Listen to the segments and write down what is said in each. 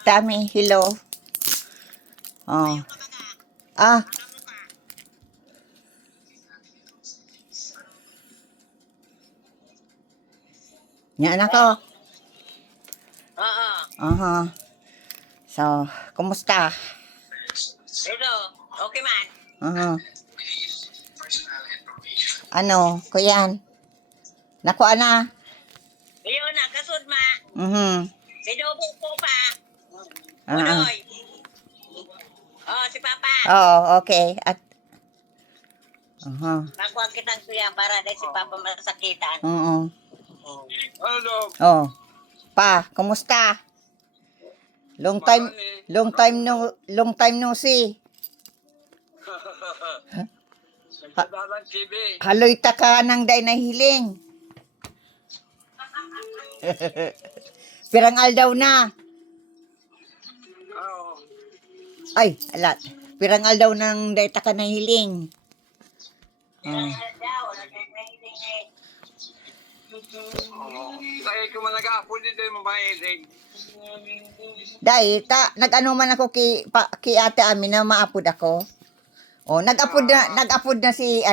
Tami, hello. Oh. Ah. Yan ako. Oo. Aha. So, kumusta? Ito, okay man. Aha. Ano, kuyan? Nakuha na. Iyon na, kasud ma. Si Dobo po pa. Udoy. Oh, si Papa. Oo, okay. At, aha. Makuha kitang suya para dahil si Papa masakitan. Oo. Ano? Oh. Pa, kumusta? Long time no see. Nagdadalang TV. Haloy ta ka nang day nahiling. Pirang aldaw na. Oo. Ay, alat. Pirang aldaw nang day ta ka nahiling. Ilang daw, nagkakahiling eh. Kaya ko man nag-aapon din din mabahilig. Dahil nag-ano man ako ki ate amin na maapod ako. Oh, nag-apod na si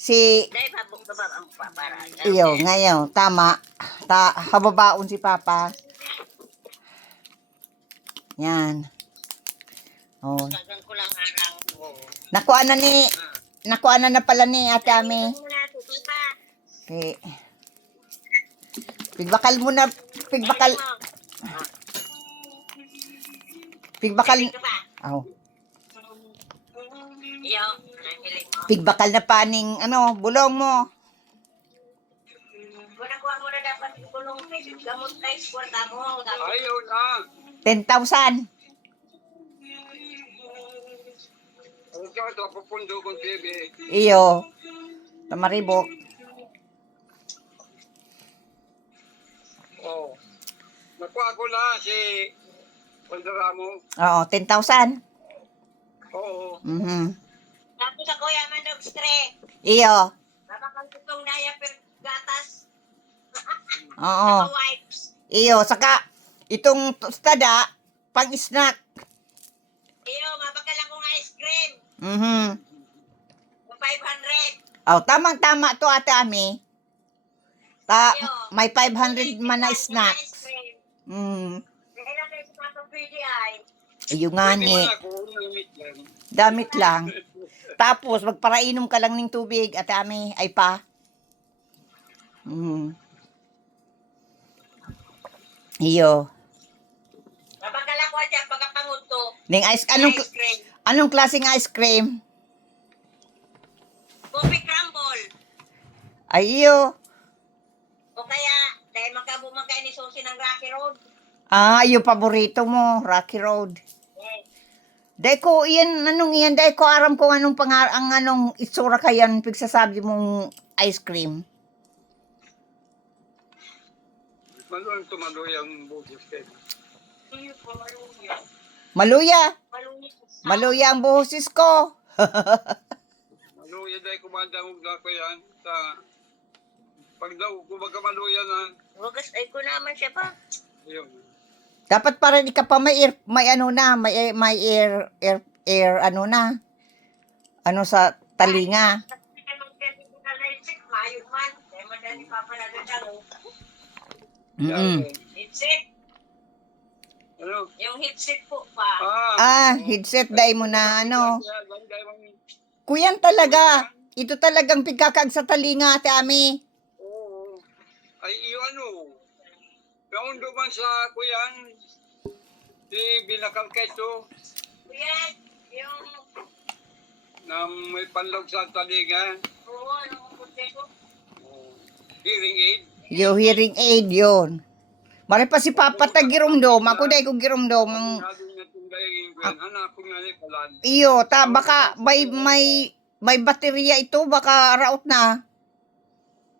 si Dahil pabok na ba ang papara? iyo ngayon, tama. Hababaon si Papa. Yan. Oh, Kagang ko lang harang mo. nakuha na pala ni ate ami. Muna, tutupa. Okay. Pigbakal muna, pigbakal. Pigbakal ka pa. Aw. Iyo, nahiling mo. Pigbakal na paning bulong mo. Kunakuha mo na dapat kulong gamot tayo, kwarta mo. Ayaw na. 10,000. Ang kaya ito, pupundo kong TV. Iyo. Tamaribok. Oo. Nakuha ko na si Pandaramo. Oo, 10,000. Oo. Tapos ako yaman dog stre. Iyo. Babakal tutong diaper gatas. Oo. Saka wipes. Iyo, saka itong tostada pang snack. Iyo, mabakal akong ice cream. 500. Oh, tamang-tama to ate ami. May 500 man na snacks. Kailan kayo sa mga PDI? Iyo nga Pwede ni. man ako, limit lang. Damit lang. Tapos, magparainom ka lang ng tubig, ate ami, ay pa. Iyo. Mabakal ako dyan pagkapanguto. Ning Ice cream. anong klaseng ice cream? Coffee crumble. Ay, iyo. O kaya, dahil magkabuman kayo ni Susi ng Rocky Road. Ah, yung paborito mo, Rocky Road. Yes. Dahil ko, iyan, dahil ko aram kung anong anong itsura kayan, pagsasabi mong ice cream. Maluang tumaloy ang bugis kayo. Iyo po, maluya. Maluya. Maluya. Maluya ang boses ko. Maluya dahil kumandang na ko yan sa pag daw kumaga maluya na. Wagas, ay ko naman siya pa. Ayun. Dapat para di ka pa may air sa talinga. Mayo man. Dahil madali pa pala nagdalo. Headset. Ano? Yung headset po pa. Headset dahil mo na Kuyan talaga. Ito talagang pigkakag sa talinga, ate ami. Oo. Ay, iyo yung duman sa kuyan, di binakal ka ito, Kuya, yung... na may panlog sa talinga. Oo, yung puti ko. Hearing aid. Yo, hearing aid yun. Mari pa si Papa tagirumdom. Ako dahil ko girumdom. Nabi nga tundayin ko yan. Hanapin nga ni Palan. Iyo, baka may baterya ito. Baka raot na.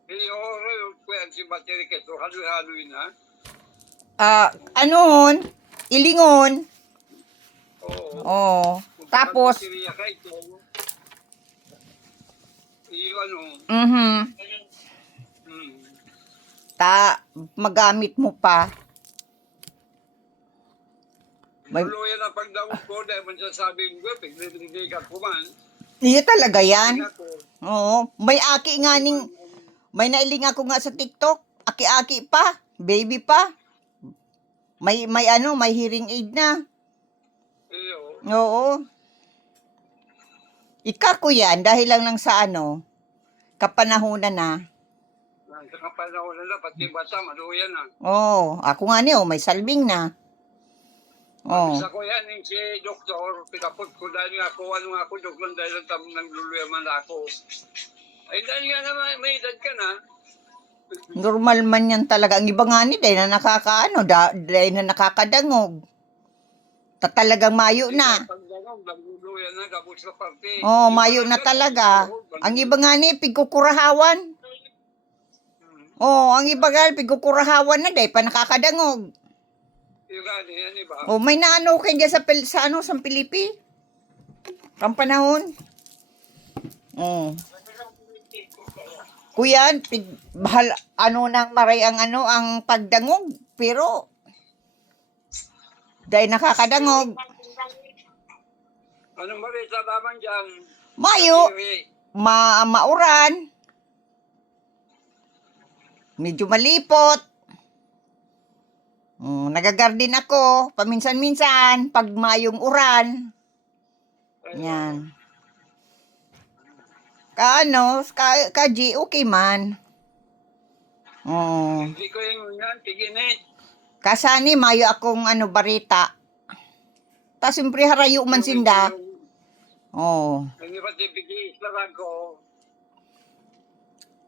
Iyo, ko yan si battery ka ito. Haloy-haloy na. Ilingon. Oo. Oh. Tapos, Battery ka ito. Iyo magamit mo pa. May- Luluyan ang pagdawag ko dahil man sasabing ko, pigli-pigli-pigli ko man. Iyo talaga yan. Ako, Oo. May aki nga ning, may nailing ako nga sa TikTok. Aki-aki pa. Baby pa. May hearing aid na. iyo. Oo. Ika ko yan dahil lang sa kapanahunan na. Sa kapanahon na pati bata, maluyan na. Oo. Ako nga may salbing na. Oo. Isa ko yan, si doktor, pinapot ko dahil nga ako, doktor, dahil ang tamang nagluluya man ako. Ay, dahil nga naman, may edad ka na. Normal man yan talaga. Ang iba nga ni dahil na dahil na nakakadangog. Talagang mayo na. Pag gano'n, nagluluya na, kapos sa parte. Mayo na talaga. Ang iba nga ni, pigkukurahawan. Ang iba nga, pigkukurahawan na dahil pa nakakadangog. Yung gani, yan iba. May naano kayo dyan sa Pilipi? Ang panahon. Kuya, bahal, nang maray ang pagdangog. Pero, dahil nakakadangog. Anong marita naman dyan? Mayo, Siri? mauran. Medyo malipot. Nagagarden ako, paminsan-minsan, pag mayong uran. Yan. Ka-G, okay man. Hindi ko yung yan, tiginit. Kasani, mayo akong barita. Ta, siyempre harayo man sinda. Hindi pa tibigis lang ko.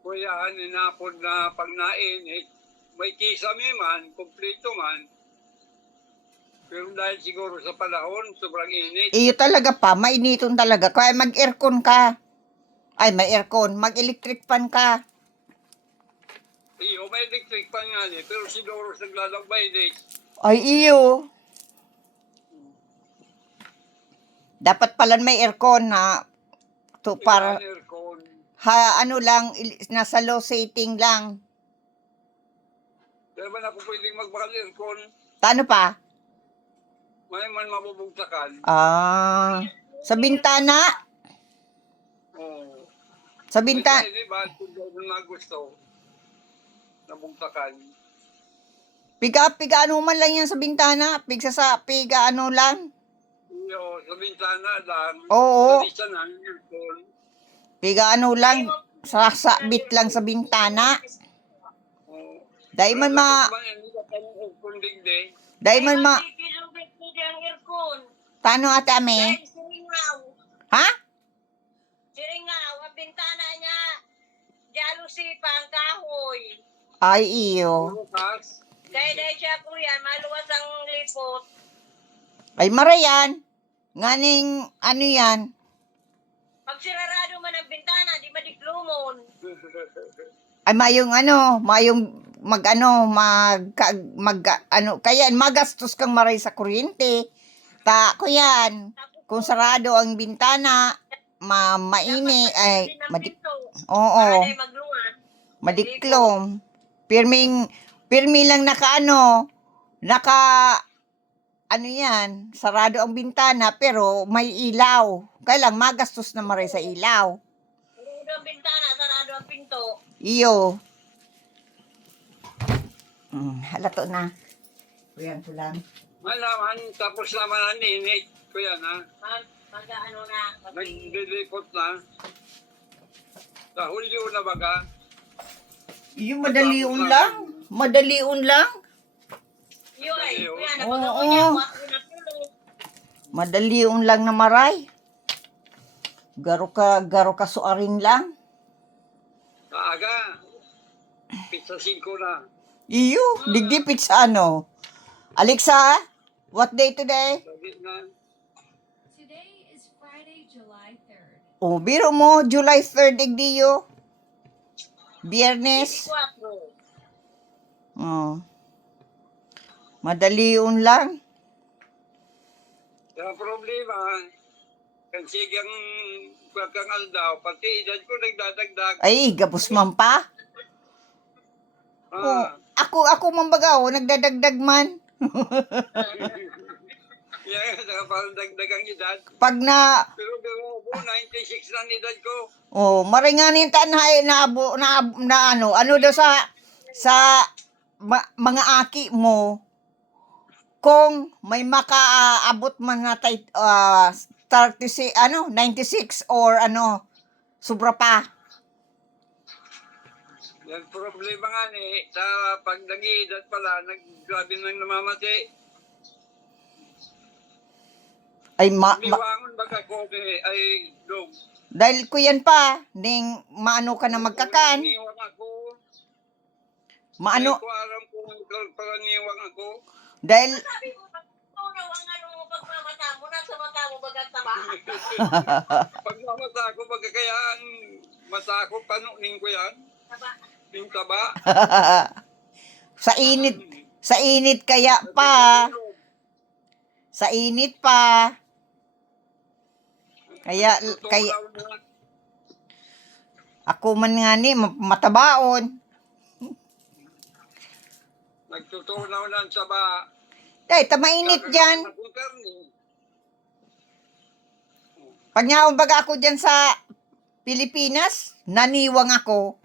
Kuya, ninapod na pag nainit. May kisame man, kompleto man. Pero dahil siguro sa panahon, sobrang init. Iyo talaga pa, mainiton talaga. Kaya mag-aircon ka. Ay, may aircon. Mag-electric fan ka. Iyo, may electric pan nga niya, pero siguro naglalakbay din. Ay, iyo. Dapat pala may aircon na para Aircon. nasa low setting lang. Pero man ako pwedeng magbakal aircon, Paano pa? may man mabubugtakan. Sa bintana. Oo. Sa bintana. Hindi ba, kung gano'n na gusto, nabugtakan. Piga man lang yan sa bintana. Piga lang. Iyo, sa bintana lang. Oo. Sa lisa na, aircon. Piga lang. Sasabit lang sa bintana. Oo. Dahil man Dahil man ang aircon. Tano ate ame? Dahil siringaw. Ha? Siringaw, ang bintana niya. Jalusi pa ang kahoy. Ay, iyo. Bukas, Dahil siya kuya, maluwas ang lipot. Ay, marayan. Nganing, yan? Pag sirarado man ang bintana, di madiklumon. Ay, mayong kaya magastos kang maray sa kuryente. Ko yan. Kung sarado ang bintana, maini, ay, oo, Magluwas. madiklom. Pirmi lang yan, sarado ang bintana, pero may ilaw. Kaya lang, magastos na maray sa ilaw. Sarado ang bintana, sarado ang pinto. Iyo. Halato na. Kuya, ito lang. malaman, tapos naman ang init. Kuya na, Mag-ano na. naglilipot na. Sa Hulyo na baga. Iyo, madaliun lang. Madaliun lang. Yun ay, kuya, Oo. napagawa niya. Wako na tulo. Madaliun lang na maray. Garo ka suarin lang. Kaaga, pizza 5 na. Iyo, digdipit sa Alexa, what day today? Sa gitna, Today is Friday, July 3rd. Biro mo, July 3rd, digdiyo. Biyernes. 24. Madaliun lang. ang problema, kasi kang aldaw, pati edad ko nagdadagdag. Ay, gabos man pa. Oh, Ah. ako mambaga, nagdadagdag man. Yeah, saka parang dagdagang edad. Pag na, Pero ako, 96 na ang edad ko. maringanin tanhay na ano daw sa mga aki mo, kung may makaabot man na 36, 96 or sobra pa. Yan problema nga ni, sa pag nag-iedad pala, naggrabe nang namamati. Ay, Liwangon baga ko ay dog. dahil ko yan pa, ning maano ka na magkakan, Niwang ako. maano, Hindi ko alam kung niwang ako. dahil, Sabi mo, tunaw ang ano mo pagmamata mo, nasa mata mo bagat taba. Pag namata ko, baga kaya ang mata ko, panunin ko yan. Taba. Yung taba. sa init kaya pa, sa init pa, kaya ako man nga ni, matabaon. Nagtutunaw ng taba. Dahil, tamainit dyan. Pag nga baga ako dyan sa Pilipinas, naniwang ako.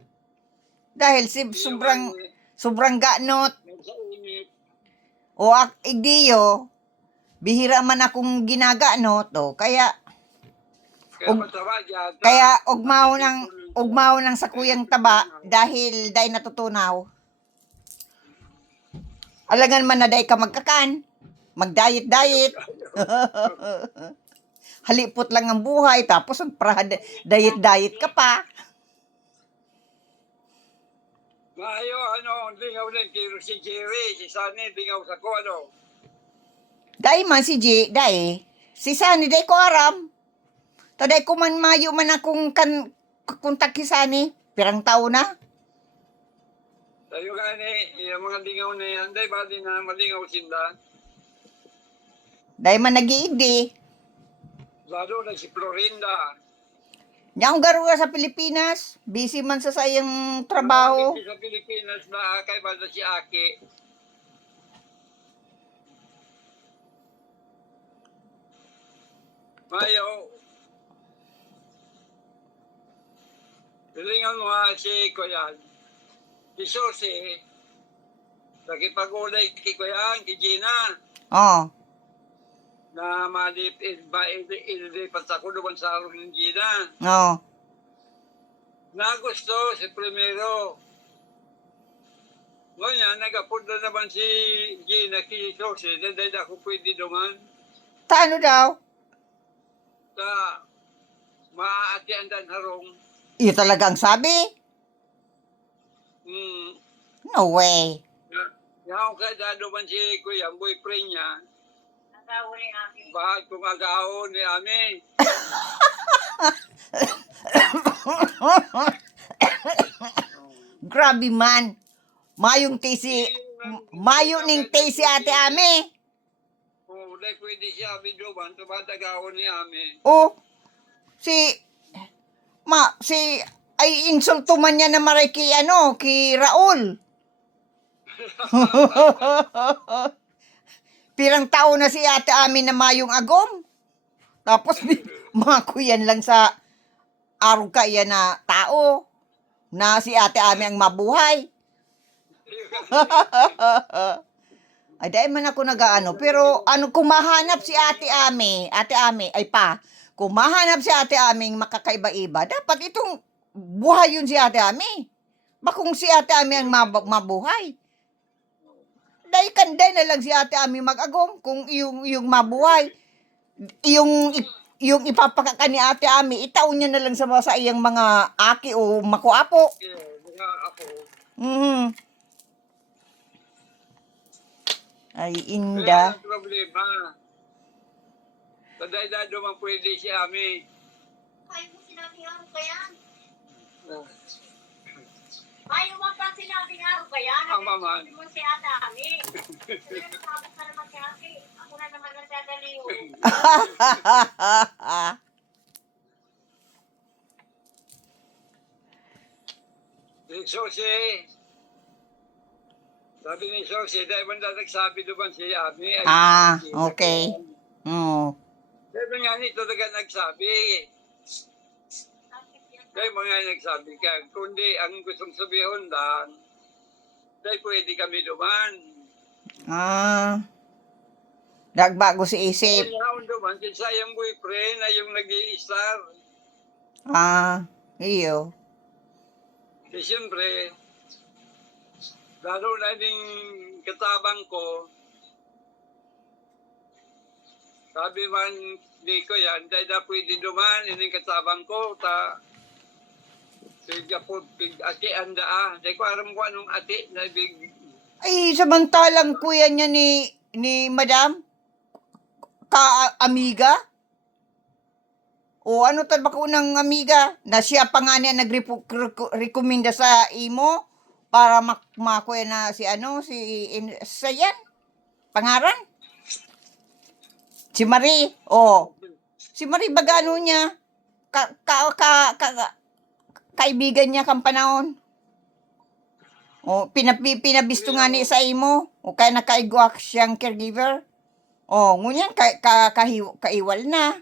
Dahil sobrang ganot. O idiyo, bihira man akong ginaganot. Kaya ugmaw ng sa kuyang taba dahil natutunaw. Alangan man na ka magkakan, mag-diet. Halipot lang ang buhay, tapos diet ka pa. Mayo, lingaw din si Jerry, si Sunny, lingaw sa ko, Dahil man si si Sunny, dahil ko aram. Taday ko man mayo man akong kuntak si Sunny, pirang taon na. Tayo gani, yung mga lingaw na yan, dahil ba din na malingaw sila? Dahil man nag-iidi. Lalo na si Florinda. Niyang garuga sa Pilipinas, busy man sa sayang trabaho. Sa Pilipinas na kay banda si Aki. Mayo. Pilingan mo si Kuyan. Si Susi. Nakipag-ulay kay Kuyan, kay Gina. Oh. Na ilipat ako doon sa araw ng Gina. Oh. Nagusto si Primero. Ngayon, nag-upload na naman si Gina kay Susi. Dahil ako pwede duman. Taano daw? Sa maaatian dan harong. Iyo talagang sabi? No way. Yaw ka dado man si Kuya, ang boyfriend niya. Nagawa ni Ami. Bakit kung agaon ni Ami? Grabe man. Mayo ning tesi ate Ame. Dahil pwede siya Ami doon, tumat agaon ni Ami. Ay insulto man niya na maray ki Raul. Pirang taon na si ate Ame na mayong agom. Tapos mga kuyan lang sa araw ka yan na tao na si ate Ame ang mabuhay. Ay, dahil man ako pero kung mahanap si ate Ame, kung mahanap si ate Ame makakaiba-iba, dapat itong buhay yun si ate Ame. Bakong si ate Ame ang mabuhay. Dahil kanday na lang si ate Ame mag-agom kung yung mabuhay. Yung ipapakaka ni ate Ame, itaon niya na lang sa iyang mga aki o makuapo. Mga ako. Ay, Kaya inda. ang problema. Taday-dado man pwede si Ami. Ayaw mo sinabi araw ka yan. Ayaw mo pa sinabi araw ka yan. Maman. Sabi mo si Ate Ami. Kaya nakabot ka naman si Ami. Ako na naman ang dadaliw. So si Sabi ni Sosi, dahil man na nagsabi doon si Ami. Ay, Ah, hindi okay. nagkaroon. Oo. Sabi nga nito talaga nagsabi. Kaya mga nagsabi ka, kundi ang gustong sabihin lang, dahil pwede kami duman. Ah, nagbago si isip. Kaya ako duman, sinsa yung boyfriend na yung nag-i-star. Ah, iyo. Eh, siyempre, lalo na din katabang ko, sabi man di ko yan, dahil na pwede duman, yun yung katabang ko, Pigya po, ati anda Dahil ko aram ko anong ati na big. Ay, samantalang kuya niya ni Madam, ka-amiga? O ano ba ko ng amiga? Na siya pa nga niya nag-recommenda sa imo para makuha na si Sayan? Pangaran? Si Marie. Oh. Si Marie bagano niya? Kaibigan niya kang panahon. O, pinabisto nga ni sa imo. O, kaya nakaigwak siyang caregiver. O, ngunyan, kaiwal na.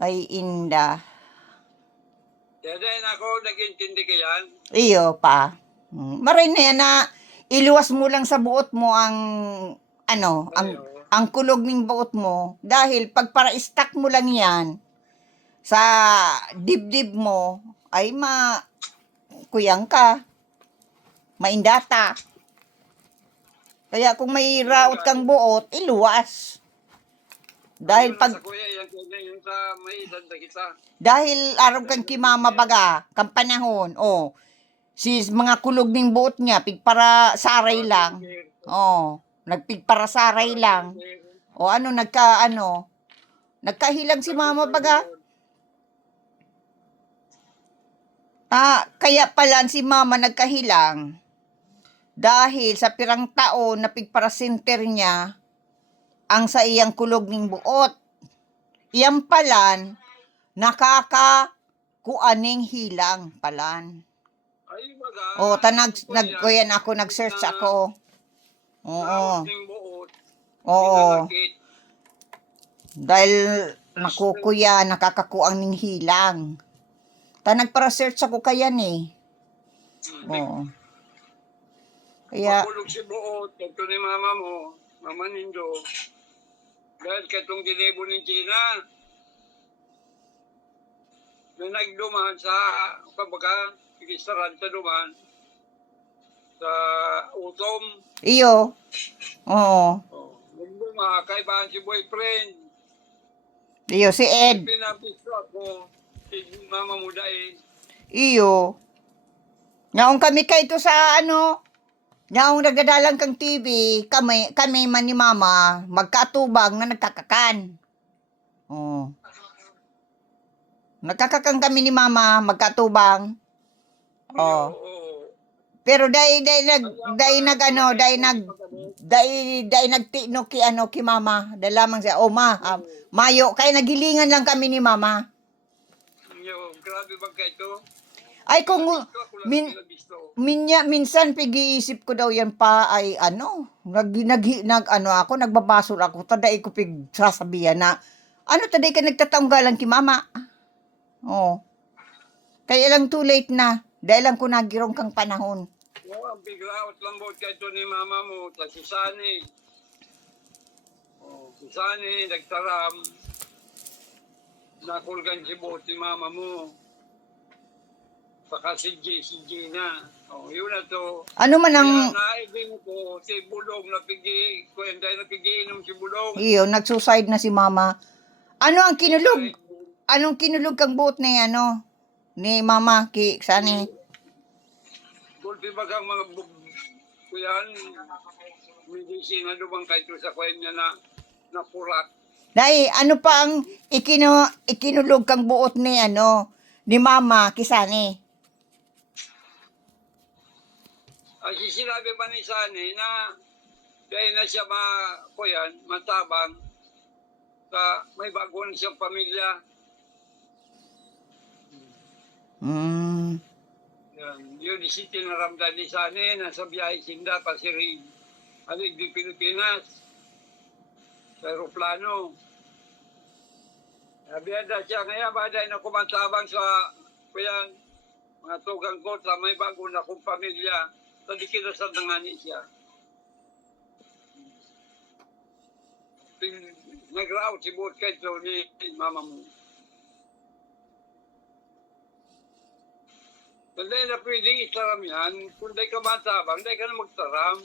Ay, inda. Kaya dahil ako nag-intindi ka yan, Iyo pa. Maray na yan na iluwas mo lang sa buot mo ang ang kulog ng buot mo dahil pag para-stack mo lang yan sa dibdib mo ay kuyang ka. Maindata. Kaya kung may raot kang buot, iluwas. Dahil sa kuya, yan yung sa may isang na kita. dahil araw kang kimama baga, kang panahon, si mga kulog ng buot niya, pigpara saray lang. Nagpigpara saray lang. Nagkahilang si mama baga. Kaya pala si mama nagkahilang dahil sa pirang taon na pigpara center niya ang sa iyang kulog ng buot. Iyang palan nakakakuaning hilang palan. Ay, baga. Nagkuyan ako, nag-search ako. Oo. Buot, Oo. pinalakit. Dahil nakukuya, nakakakuang ng hilang. Nagpara-search ako kaya ni. Oo. Kaya, Pagkulog si buot, ito ni mama mo, Mama Nindo. Dahil katong ginebo ni Gina, na nagduman sa, kumbaga, ikisaran sa duman, sa utom. iyo. Oo. Nagduma, kaibahan si boyfriend. Iyo, si Ed. Pinapisto ako, si mama mo dahil. Iyo. Ngaong kami kayo sa ngaong nagdadalang kang TV, kami man ni mama, magkatubang na nagkakakan. Oh. Nagkakakan kami ni mama, magkatubang. Oh. Pero dahil nagtino ki mama, dahil lamang siya, mayo, kaya nagilingan lang kami ni mama. Grabe ba kayo? Ay, kung minsan pag-iisip ko daw yan pa ay nagbabasol ako, taday ko sasabihan na, taday ka nagtatanggalan ki mama. Oh. Kaya lang too late na, dahil lang ko nagirong kang panahon. Ang biglaot lang po kayo ni mama mo, si Sani. Si Sani, nagtaram, nakulgan si buot ni mama mo. Saka si Gina. Yun na to. Ano man ang... Kaya naibing ko, si Bulong, napigiinom si Bulong. Iyo, nagsuicide na si mama. Ano ang kinulog? Anong kinulog kang buot ni ni mama ki Sani? Gulpi bagang mga kuyan, medisina lumang kayo sa kwen niya na napurak. Dahil, ano pa ang ikinulog kang buot ni ni mama ki Sani? Ay, sinabi pa ni Sani na dahil na siya matabang, may bago na siyang pamilya. Yun si tinaramdan ni Sane, nasa biyahe sinda, pasiri, alig di Pilipinas, sa aeroplano. Nabiyada siya ngayon, baday na kumantabang sa kuyang mga tugang ko sa may bago na kong pamilya, sa dikinasal na nga ni siya. Nag-route si Bot kay ni mama mo. Kung dahil na pwedeng itaram yan, kung dahil ka matabang, dahil ka na magtaram.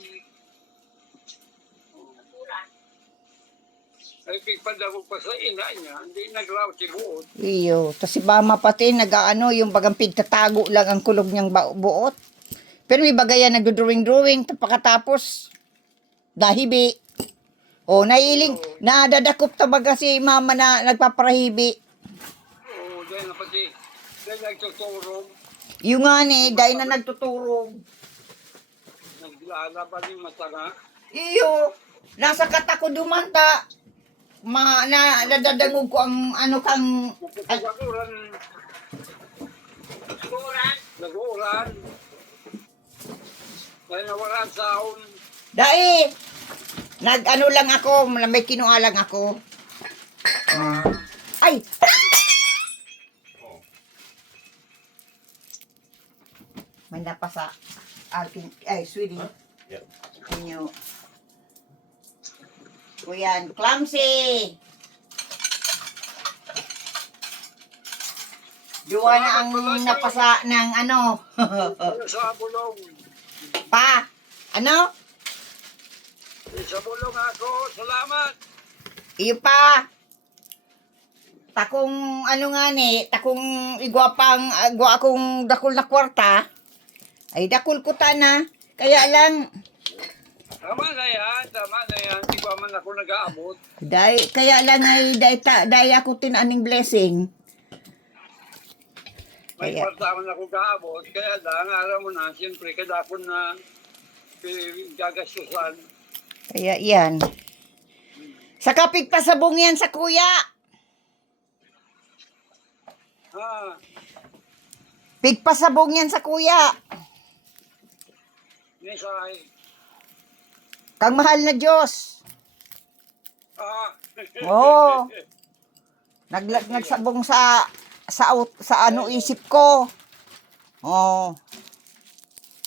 Ay pigpadagog pa sa ina niya, hindi nag-route si Bot. Iyo. Tapos si Mama pati nag-ano, yung bagang pigtatago lang ang kulog niyang buot. Pero may bagayan nagdo-drawing-drawing, pagkatapos, dahibi. O, nailing, nadadakop tabaga si Mama na nagpaparahibi. Oo, dahil na pati, dahil nagtuturong, Yung nga ni, dahil na nagtuturong. naglala pa yung mata nga. Iyo, nasa katako dumanta. Nadadangog ko ang ano kang... Nagkukuran, nag-uuran. Dahil nawalan sahon. Dahil, nag-ano lang ako, may kinuha lang ako. Ay! May napasa aking, ay, sweetie. Yep. Inyo. Kuyan, clumsy! Duwa na ang napasa ng ano. Sa bulong. Pa, ano? Sa bulong ako, salamat. Iyo pa. Takong ano nga ni, takong igwa akong dakol na kwarta. Ay dakol ko ta na. Kaya lang, Tama na yan. Di ba man ako nag-aabot? kaya lang ay dahil ako tinaning blessing. May Kaya- kwarta man ako gaabot. Kaya lang, alam mo na, siyempre, kadakon na gagastusan. Kaya yan. Sa kapig pasabong yan sa kuya. Ha? Pigpasabong yan sa kuya. Nisay. Kang mahal na Diyos. Ah. Oo. Nagsabong sa ano isip ko. Oh.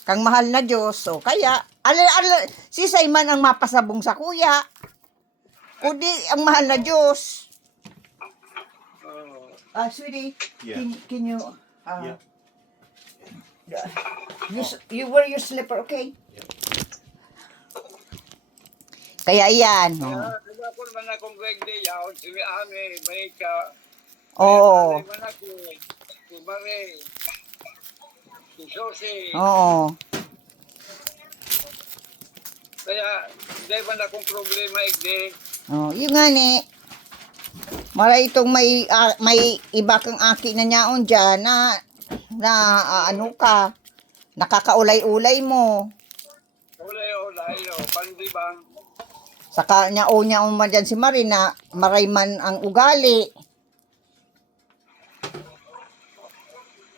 Kang mahal na Diyos. So, kaya, si Simon ang mapasabong sa kuya. Kundi ang mahal na Diyos. Oh. Sweetie, Yeah. can you, Yeah. you wear your slipper, okay? Kaya yan. Kaya kadakon man akong birthday yaon, si Ame, may ka. Oo. Kaya man ako, si Mare, si Josie. Oo. Kaya, hindi man akong problema, igde. Oh, yung nga ni. Maray itong may iba kang aki na nyaon dyan na ano ka, nakakaulay-ulay mo. Ulay, pandibang. Saka niya man dyan si Marina, maray man ang ugali.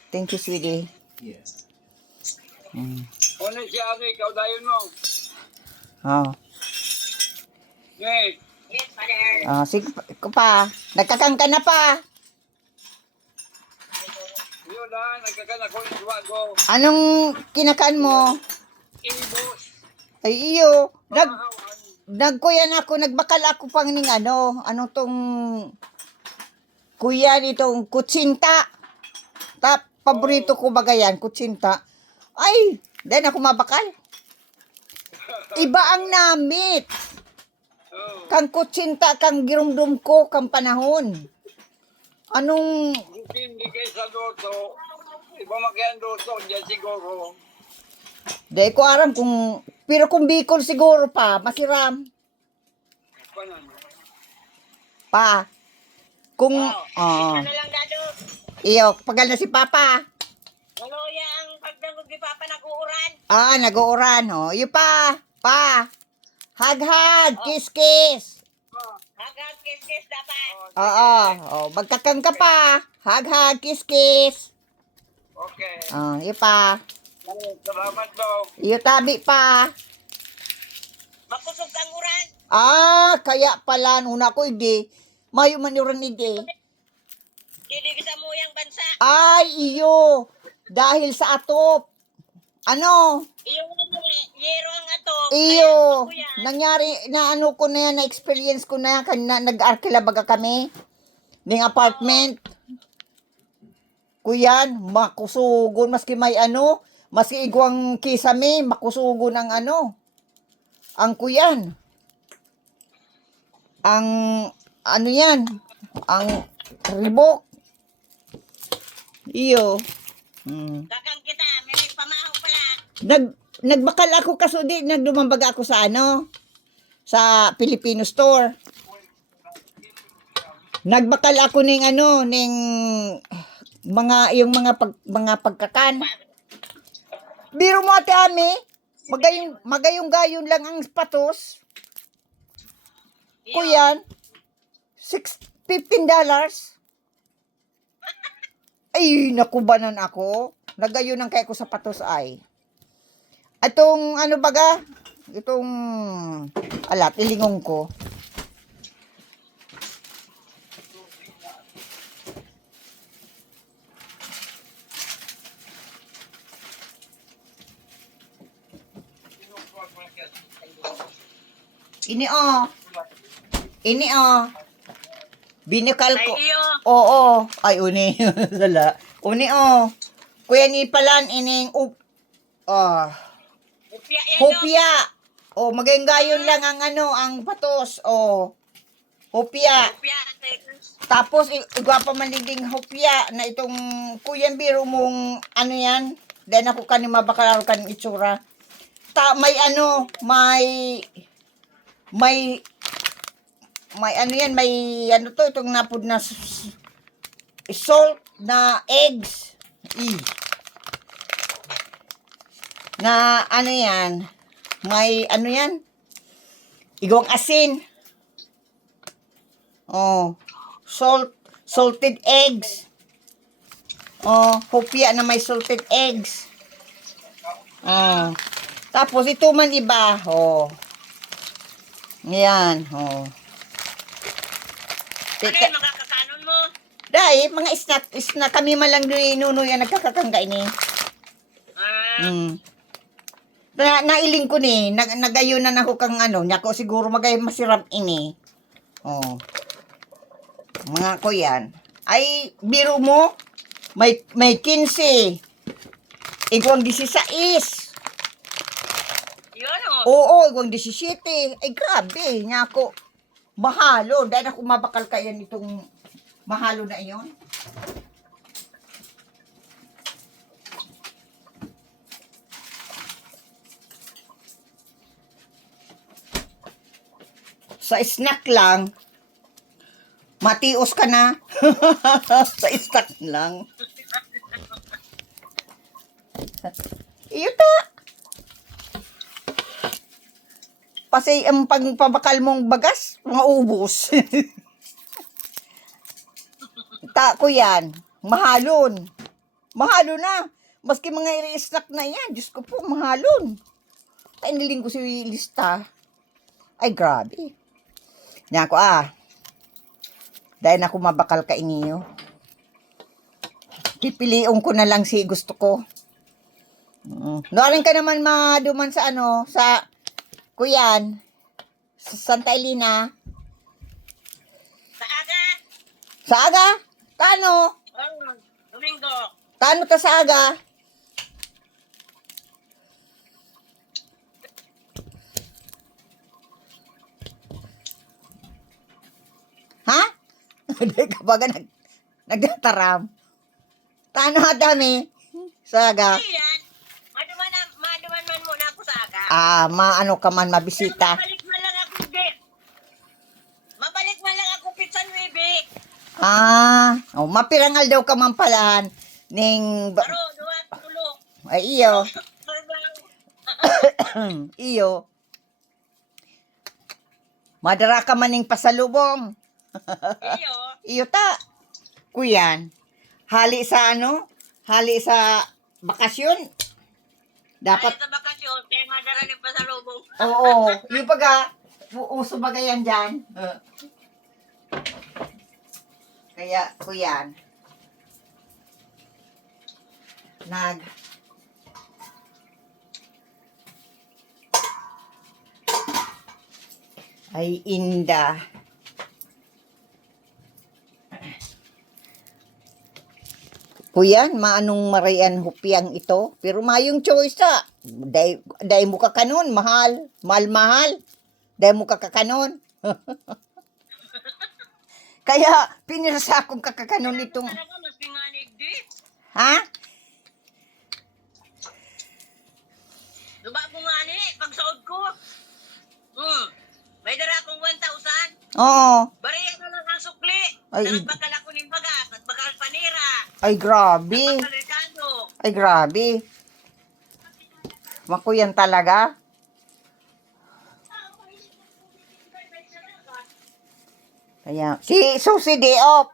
Thank you, sweetie. Yes. Ano si Ame, ikaw dayon mo? Oh. Ngay, Yes, mother. Sige pa. Nagkakang ka na pa. yun na, nagkakanak ko yung ko. Anong kinakaan mo? Ibos. Ay iyo. Mahawan. Nagkuyan ako, nagbakal ako pang ning ano tong kuya nitong kutsinta. Paborito ko bagayan, kutsinta. Ay, then ako mabakal. Iba ang namit. Oh. Kang kutsinta, kang girumdum ko, kang panahon. Anong, Hindi kayo sa loto. Iba makyan loto, dyan siguro. di ko aram kung, pero kung Bicol siguro pa, masiram. Panan. Pa. Kung, Ito na lang, Dado. iyo, pagal na si Papa. Maloya ang pagdangog ni Papa nag-uuran. Nag-uuran, oh. Iyo pa. Hag-hag, kiss-kiss. Hagag, kiss-kiss dapat. Oo, magkakang ka pa. Hag-hag, kiss-kiss. Okay. Iyo pa. Salamat daw. Iyo tabi pa. Makusog kang uran. Kaya pala nuna ko hindi. Mayo man yuran hindi. Didi sa muyang bansa. Iyo. Dahil sa atop. Ano? Iyong yero ang ato. Iyo. Kaya ako yan. Nangyari, na ano ko na yan, na-experience ko na yan. Kanina, nag-arkila baga kami. Ning apartment. Kuyan, makusugon. Maski may ano, maski igwang kisame, makusugon ang ano. Ang kuyan. Ang, ano yan, ang ribok. Iyo. Kakang kita, may pamahaw pala. Nagbakal ako kaso di nagdumambag ako sa ano sa Filipino store. Nagbakal ako ning ano ning mga pagkakan. Biro mo ate Ami, magayong gayon lang ang patos. Kuyan, $15. Ay, nakubanan ako. Nagayon ang kaya ko sa patos ay. Itong ano baga? Itong ilingong ko. Ini Binikal ko. Ay, iyo. Oo. Ay, uni. Sala. Uni Kuya ni palan ining Upya yan, hopya. Magayong lang ang ano, ang patos. Hopya. Upya. Tapos, igwa pa maniging hopya na itong kuyan biro mong ano yan. Dahil ako kanima baka kan itsura. May ano, may ano yan, may ano to, itong napod na salt na eggs. Na ano yan, may ano yan, igawang asin. Salted eggs. Hopya na may salted eggs. Tapos ito man iba, Yan, Ano yung makakakanon mo? Dahil, mga snack kami malang nunoy ang nagkakakangga ini. Nailing ko ni, nagayunan ako kang ano, niya ko siguro magay masirap ini. Mga ko yan. Ay, biro mo, may 15. Igwang 16. Yun Oo, igwang 17. Ay, grabe, niya ko. Mahalo, dahil ako mabakal kaya nitong mahalo na iyon. Sa snack lang, matios ka na. Sa snack lang. Iyo ta. Kasi ang pagpabakal mong bagas, mga ubos. Ko yan. Mahalon. Mahalo na. Maski mga i-snack na yan. Diyos ko po, mahalon. Iniling ko si lista. Ay, grabe. Niya ako, dahil ako mabakal ka inyo. Pipiliin ko na lang si gusto ko. Noarin ka naman maduman sa ano, sa Kuyan, sa Santa Elena. Sa aga. Sa aga? Kano? Domingo. Kano ta sa aga? Ha? Hindi ka baga nagdataram. Kano dami? Sa aga? Ayan. Maduman man muna ako sa aga. Maano ka man mabisita. Mabalik man lang ako, Bek. Mabalik man lang ako, Pitsan Webek. Mapirangal daw ka man palahan. Ning, Pero, duwa, tulo. ay iyo. Iyo. Madara ka man ning pasalubong. Iyo. Iyo ta. Kuyan. Hali sa ano? hali sa bakasyon. Dapat Dapat, sa bakasyon, kaya madaraling pa sa lubong. oo, yung baga, uso baga yan dyan. Kaya, kuyan, nag, ay inda. Kuyan, maanong marayan hupyang ito. Pero mayong choice ta. Day mo ka kanon, mahal. Mahal. Day mo ka kakanon. Kaya, pinirasa akong kakakanon itong, Talaga, mas pinganig di. ha? Duba ko nga ni, pag saod ko. May dara akong 1,000. Oo. Bariya na lang ang sukli. Ay. Dalag bakal ako ng bagas at bakal panira. Ay, grabe. Bakal Ricardo. Ay, grabe. Makuyan talaga. Kaya, si Susi, day off.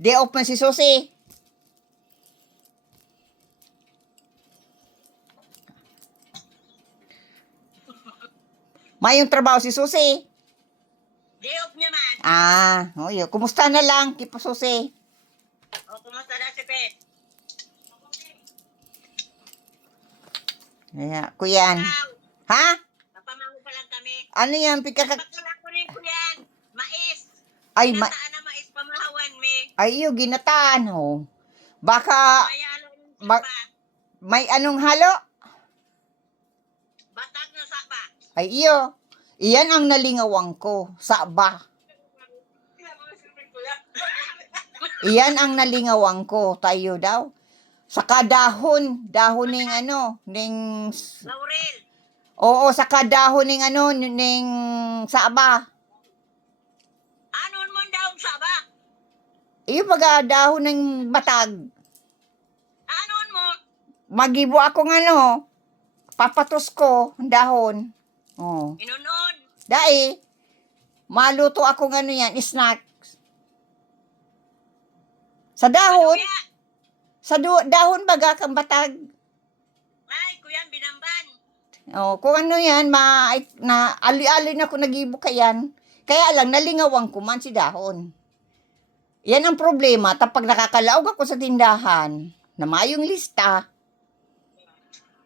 Day off man si Susi. Mayong trabaho si Susi. Day off niya man. Oh, yun. Kumusta na lang, Kipo Susi? O, kumusta na si Pet? Kaya, kuyan. Ikaw, Ha? papamango pa lang kami. Ano yan? Pagkaka... Bakala ko rin ko yan. Mais. Ay, Ginataan na mais pamahawan me. ay, yung ginataan, oh. Baka, Mayalo yung Ma- sapa. may anong halo? Batag na sapa. Ay, iyo. Iyan ang nalingawang ko. Saba. Iyan ang nalingawang ko. Tayo daw. Saka dahon. Dahon ng ano. Ning... Laurel. Oo, saka dahon ng ano. Ning saba. Anon mo daw saba? Iyo baga dahon ng batag. Anon mo? Magibo akong ano. Papatos ko. ang Dahon. Oh. Inunon. Dai. Maluto akong ano yan. Snack. Sa dahon. Kuya. Sa dahon baga kang batag. Ay, kuya, binamban. Oh, kung ano yan, na ali-ali na ako nagibo kayan. Kaya lang, nalingawang ko man si dahon. Yan ang problema. Tapag nakakalaog ako sa tindahan, na mayong lista,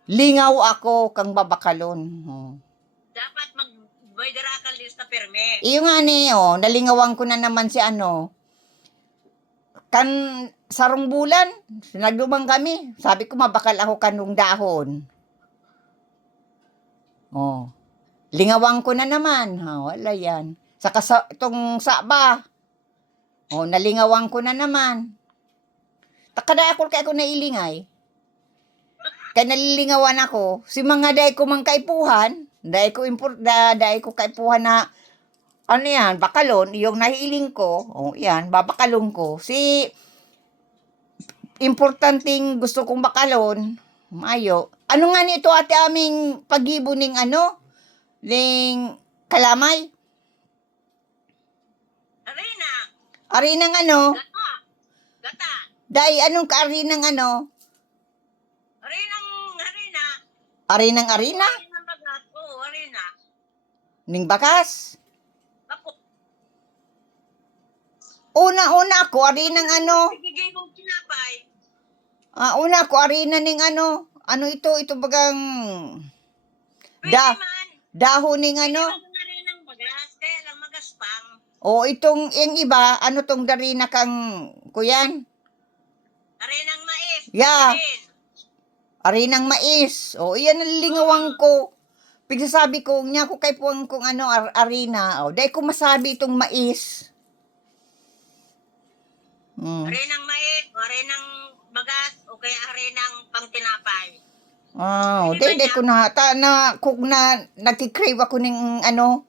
lingaw ako kang babakalon. Oh. Dapat may darakal lista perme. Iyo nga ni, oh, nalingawang ko na naman si ano, kan sarong bulan, nagdumang kami. Sabi ko, mabakal ako kanong dahon. Oh. Lingawang ko na naman. Wala yan. Saka itong saba. Oh, nalingawang ko na naman. Takada ako kaya ako nailingay. Kaya nalilingawan ako. Si mga day ko mang kaipuhan, day ko kaipuhan na ano yan, bakalon, yung nahiling ko, oh, yan, babakalon ko. Si importanteng gusto kong bakalon, mayo. Ano nga nito ate aming pagibo ning ano? Ning kalamay? Arena. Arinang ano? Gata. Gata. Dai, anong ka-arinang ano? Arenang harina. Arinang arina? Arenang bagat. Oo, arena. Ning bakas? Ako. Una ako, arinang ano? Bigay mong tinapay. Una ako, arina ning ano? Ano ito? Ito bagang Pwede Da- man. dahon ning Pwede ano? man na rin ang bagas. Kaya lang magaspang. O itong yung iba, ano tong darina kang kuyan? Arenang mais. Yeah. Pwede din. Arinang mais. O iyan ang lingawang ko. Pigsasabi ko, niya ko kay puwang kung ano, arina. O, dahil ko masabi itong mais. Arenang mais. Arenang bagas. O kaya arenang pangtinapay. Dahil ko kung nagkikrave ako ng ano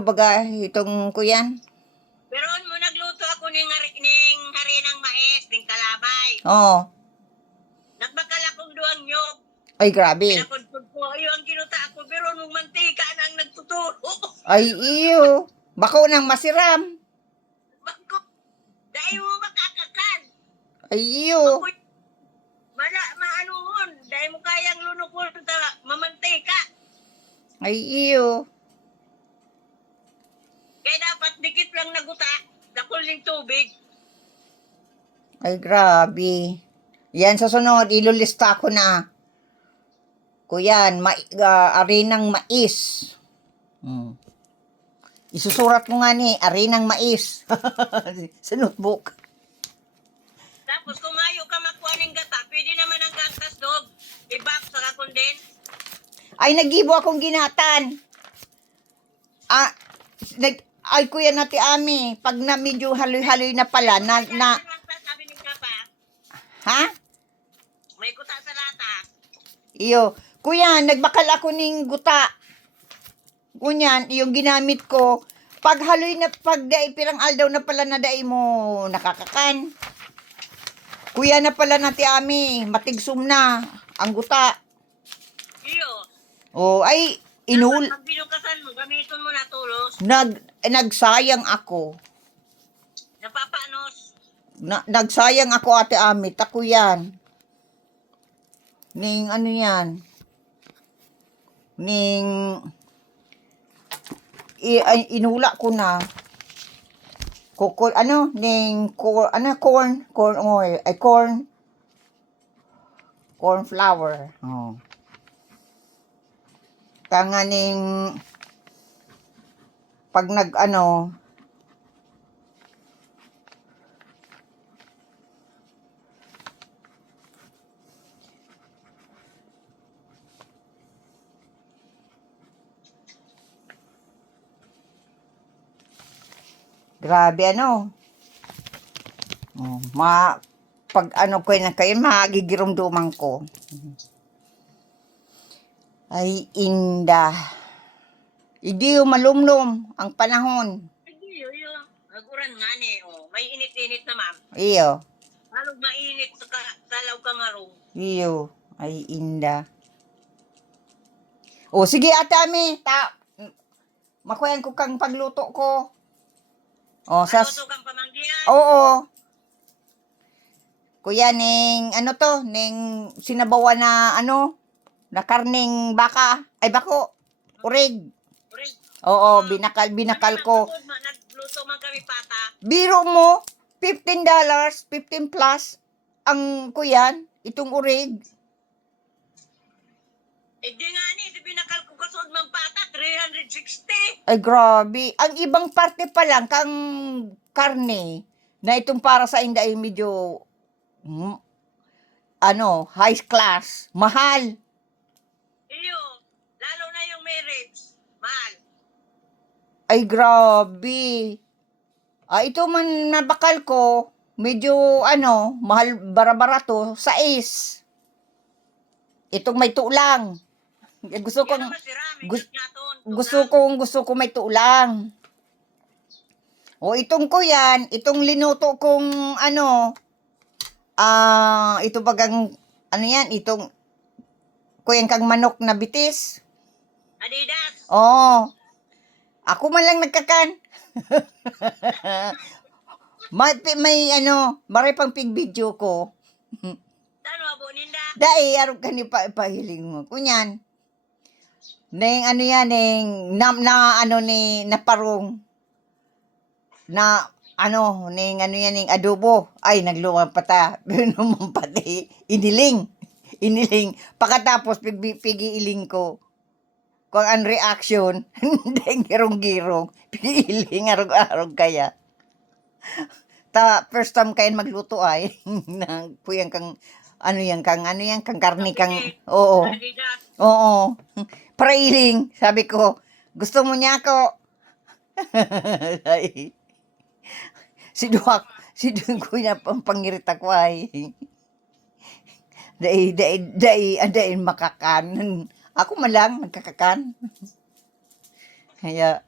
baga, itong kuyan. Pero mo nagluto ako ng harinang mais, ng kalamay. Oh, Nagbakal akong duwang nyog. ay grabe. Pinapudpud ko. Ayaw ang ginuta ako. Pero nung mantika na ang nagtuturo. Ay iyo. Bako nang masiram. Bako. Dahil mo Ayo. Maanuhon. Dahil mo kayang lunokon mamantay ka. Ayo. Kaya dapat dikit lang naguta. Dakuling tubig. Ay, grabe. Yan, sa sunod, ilulista ko na. Kuyan, arinang mais. Isusurat mo nga ni, arinang mais. Sa notebook. Tapos kung mayo ka makuha ng gata, pwede naman ang gatas dog. I-box sa kakondens. Ay, nagibo akong ginatan. Ay, kuya nati Ami, pag na medyo haloy-haloy na pala, Sabi ng kapa, ha? may kuta sa lata. Iyo. Kuya, nagbakal ako ng guta. Kunyan, yung ginamit ko. Pag haloy na, pag pirang aldaw na pala na dai mo nakakakan. Kuya na pala nati Ami, matigsum na ang guta. Iyo. Oh, ay, Pag binukasan mo, gamitin mo na tulos. nagsayang ako. Napapanos. Nagsayang ako ate Ami, tako yan. Ning ano yan? Ning inula ko na. Corn flour. Oh. Kanga ning pag grabe oh, pag ko na kayo, magigirumduman ko. Ay, inda. Hindi yung malumlum ang panahon. Iyo. Naguran nga ni. Oh. May init-init na ma'am. Iyo. Halog mainit sa salaw ka nga ro. Iyo. Ay, inda. O, sige, ate Ami. Makuyan ko kang pagluto ko. O, Maluto kang pamanggihan. Oo. Kuya, ning sinabawan na na karning baka. Ay, bako. Urig. Urig. Oo, binakal ko. Nagluto man kami pata. Biro mo, $15, 15 plus ang kuyan, itong urig. Eh di nga ni, di binakal ko kasod man pata, 360. Ay, grabe. Ang ibang parte pa lang, kang karne, na itong para sa inda ay medyo, high class, mahal. Iyo, lalo na yung may ribs. Mahal. Ay, grabe. Ito man nabakal ko, medyo, mahal, bara-barato, 6. Itong may tulang. Gusto kong, gusto ko may tulang. O, itong ko yan, itong linuto kong, ito bagang, yan, itong, kuyan kang manok na bitis. Adidas. Oo. Ako man lang nagkakan. Maray pang pig video ko. Tano abo ninda? Dai, arog ka ni pahiling mo. Kunyan. Neng naparong. Ning adobo. Ay, nagluwang pata. Naman pati. Iniling. Pagkatapos, pigiiling ko. Kung ang reaction, hindi girong-girong. Pigiiling, arog-arog kaya. First time kayo magluto ay. Puyang kang, kang karni kang, oo. Adidas. Oo. Prailing. Sabi ko, gusto mo niya ako? Si Duhak ko niya pangirit ako ay. Dai makakan. Ako man lang nagkakakan. Kaya,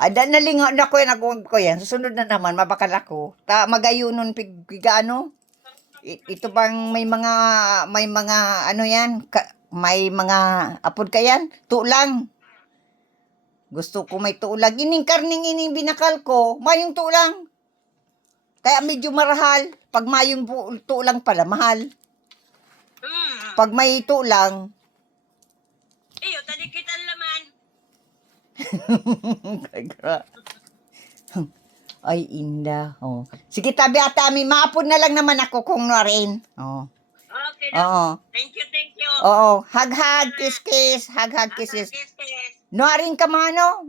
ada nalingon na ko yan. Susunod na naman, mabakal ako. Magayunon pigano. Ito bang may mga may mga apod ka yan? Tulang. Gusto ko may tulang. Ining karning ining binakal ko, mayong tulang. Kaya medyo marahal. Pag mayong tulang pala, mahal. Hmm. Pag may tulang, Iyo, tadikitan laman. ay, inda. Oh. Sige, tabi ata, may maapon na lang naman ako kung na rin. Oh. Okay, Oo. Thank you, thank you. Oo. Hag-hag, kiss-kiss. Hag-hag, kiss-kiss. Kiss. No, rin ka maano,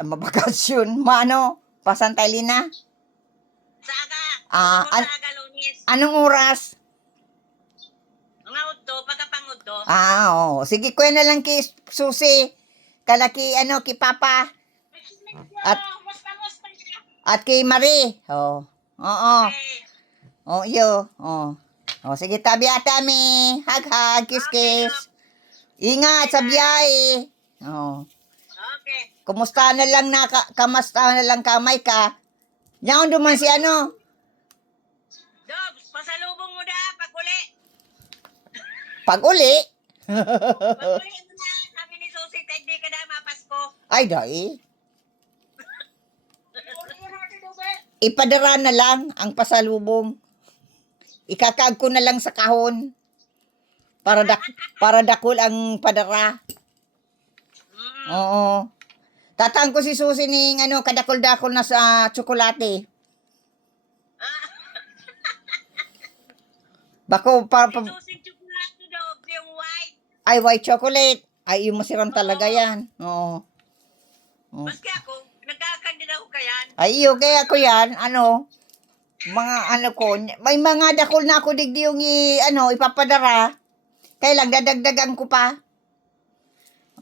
mabakasyon, pasantay lina. Saga. Ah, Saga, Lunis. Anong oras? Mga udto, pagkapangudto. Oo. Sige, kuya na lang kay Susi. Kalaki, ki Papa. At kay Marie. Oo. Oo. Okay. Oo, iyo. Oo. O, sige, tabi ata mi. Hag-hag, kiss-kiss. Ingat sa biyahe. Oo. Okay. Kumusta na lang kamusta na lang kamay ka? Yan duman si Dobs, pasalubong mo da, pag-uli. Pag uli. Pag-uli mo na, sabi ni Susi, hindi ka na mapasko. Ay, dai. Ipadara na lang ang pasalubong. Ikakaag ko na lang sa kahon. Para dakol ang padara. Oo. Tatang ko si Susi ning kadakol-dakol na sa tsokolate. Bako Si Susi chocolate, Dobs, yung white. ay white chocolate. Ay yung masiram talaga yan. Oo. Maski ako, nagkakandin ako kayan. Ay iyo kaya ko yan mga ko may mga dakol na ako digdi yung ipapadara. Kaya lang dadagdagan ko pa.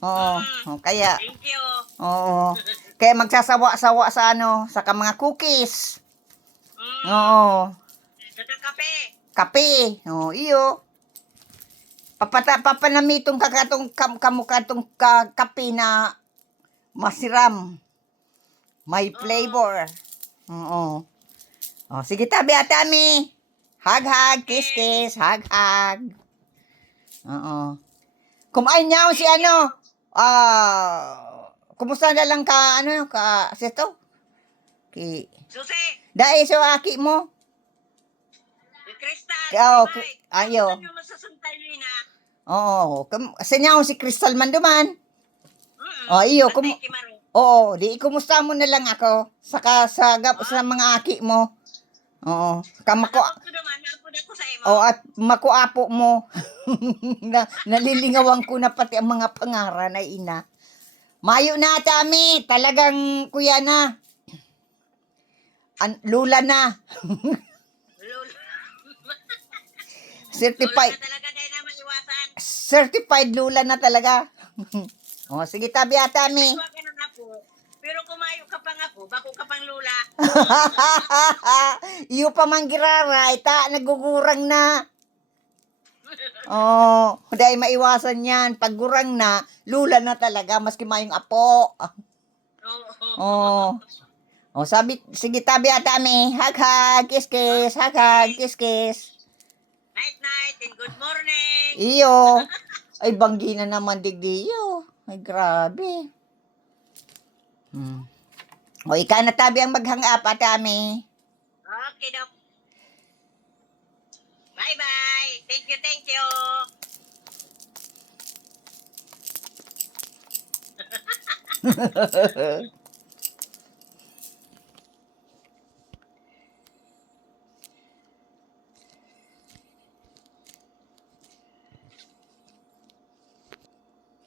Oo. Kaya Thank you. oo. Kaya magsasawa-sawa sa sa mga cookies. Oo. Sa kape. Kape. Oo, iyo. Papanamitong kamukatong kape na masiram. May flavor. Oo. Oh, sige tabi ata mi. Hag-hag, kiss-kiss, hag-hag. Oo. Kumain niya si kumusta na lang ka sito? Susi, Dai so aki mo. yung Crystal, Oo, ayo. ayo. Ano yung masasuntay nina? Oo, sinyaw si Crystal man duman. Oh, iyo, oo, di kumusta mo na lang ako saka sa mga aki mo. Oo, kamako. Ako naman, naapod ako sa imo. Oh, at makuapo mo. Nalilingawan ko na pati ang mga pangaran ay ina. Mayo na tami, talagang kuya na. Lula na. Lolo. Certified. Lolo na talaga dahil na maiwasan. Certified lula na talaga. Oh, sige tabi ata mi. Iwa ka ng apo. Pero kumayo ka pang apo, bako ka pang lula. Iyo pa man giraray, nagugurang na. Oh, dahil maiwasan yan. Pag gurang na, lula na talaga, maski mayong apo. Oh. Oh, sige tabi ata mi. Hag-hag, kiss-kiss, hag-hag, kiss-kiss. Night and good morning. Iyo. Ay, banggi na naman digdi iyo. Ay, grabe. O, ikaw na tabi ang maghang up, atami. Okay, Dok. Bye-bye. Thank you.